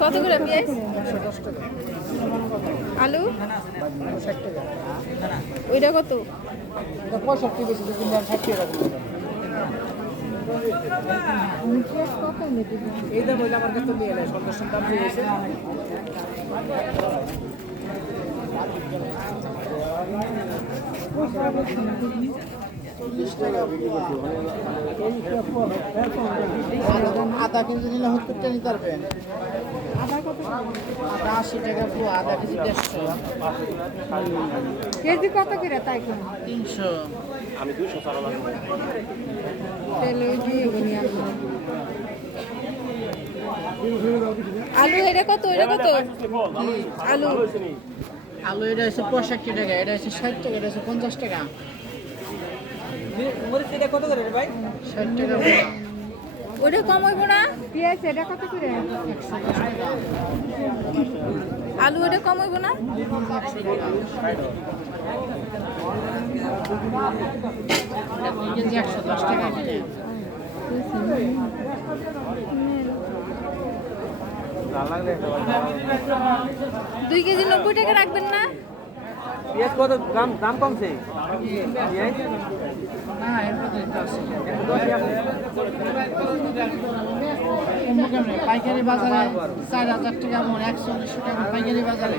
কত করে পেঁয়াজ? আলু ওইটা কত? 65 বেশি 60 টাকা। এই দাম হইলে আমার কাছে নিয়ে নেয়, সন্দেশের দাম দিয়েছে। আধা কেজি নিলে 70 টাকা নিতে পারবেন। আধা 80 টাকা পুরো, আধা কেজি 150 কেজি কত করে তাই? 300। আমি 200 টাকা লাগবে। তেলে দিয়ে নিয়ে আসবো। আলু এটা কত? এটা কত আলু? আলু এটা হচ্ছে 65 টাকা, এটা হচ্ছে 60 টাকা, এটা হচ্ছে 50 টাকা। কত করে ভাই? 60 টাকা। ওটা কম হইব না? পেঁয়াজ এটা কত করে? আলু এটা কম হইব না? 110 টাকা। 2 কেজি 90 টাকা রাখবেন না? পেঁয়াজ কত দাম কমছে? না, এরপর তো আছে। পাইকারি বাজারে 4000 টাকা মন, 140 টাকা পাইকারি বাজারে।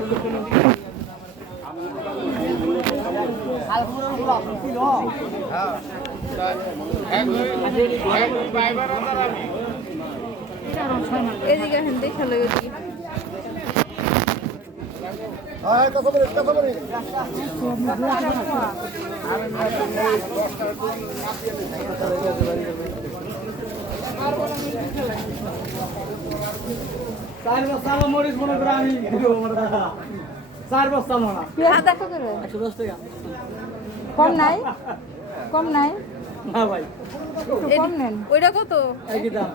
এদিকে হেন দেখা লই ওদিকে। আদা কত করে? 110 টাকা। কম নাই? কম নাই? না ভাই, একটু কম নেন। ওইটা কত? একই দাম।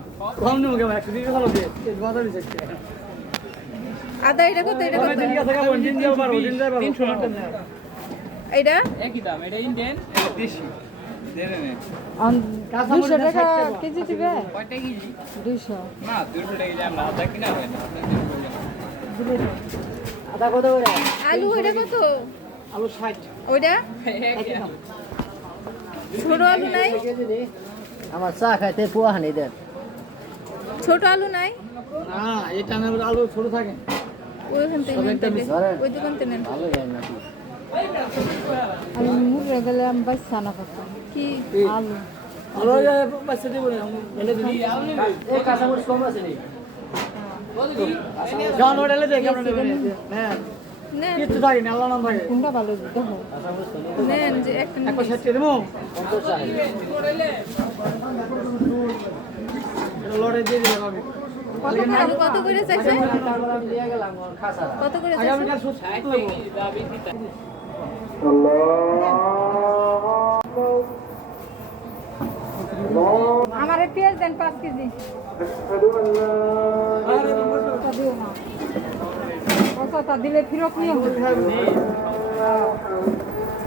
কম নেবো কেমন? 120 টাকা দিয়ে বাজারে দিচ্ছে। আদা এটা কত? এটা কত? দিন গেছে কেমন? দিন যাও পারো, দিন যাও পারো। 300 টাকা। এটা একই দাম, এটা ইন্ডিয়ান, এটা দেশি। দেন নে। 200 টাকা কেজি দিবে? কয়টা কেজি? 200 না, 200 টাকা কেজি আমরা আধা কিনা হয় না। দিলে তো। আদা কত করে? আলু এটা কত? আলু 60 ওইটা একই দাম। ছোট আলু নাই? আমার চা খাইতে পোয়া হানি দেন। ছোট আলু নাই? না, এটা না, আলু ছোট থাকে। ওইখান থেকে নেন তাইলে। ওই দোকান থেকে নেন। ভালো যায় নাকি? আমি মুড়ে গেলে আমি বাচ্চা না পাতাম। কি আলু আলু বাচ্চা দিব না, এলে দিবি। এই কাঁচামরিচ কম আছে নি? জন ওটালে দেখে আমরা নেবেন। হ্যাঁ, নেন কিছু থাকে না, আল্লাহ নাম থাকে। কোনটা ভালো দেখো? নেন যে একটা নিন। একবার 60 দেবো। লড়াই দিয়ে দিলাম আমি। আলু কত করে চাইছে? কত করে চাইছে? আগামীকাল সুস্থ দেবো। আমার পেঁয়াজ দেন 5 কেজি। ওটা দিও না। কতটা দিলে ফেরত নিয়ে হবে?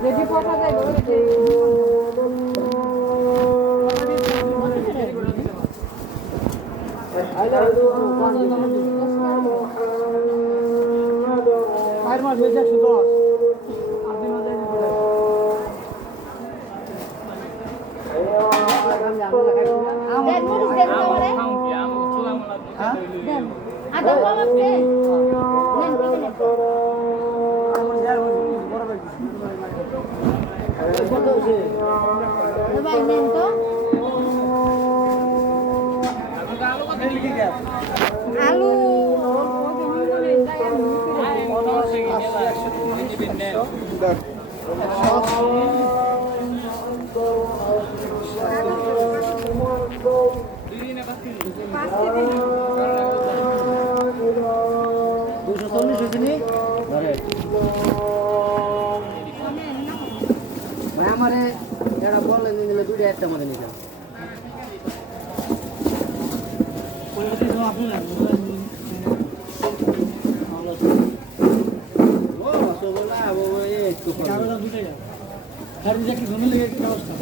যদি পয়সা যায় বলে চার মাস হয়েছে 110। আর 2 মাস হয়েছে। দেন মরিচ দেন তোমারে। দেন আদা কম আছে। নেন কি নেন? ভাই নেন তো আলু ভাই আমারে এরা বললেন দিলে দুটো একটা মধ্যে নিতাম ও সবলা ও একটু খারিজা কি ধনী লেগে কি অবস্থা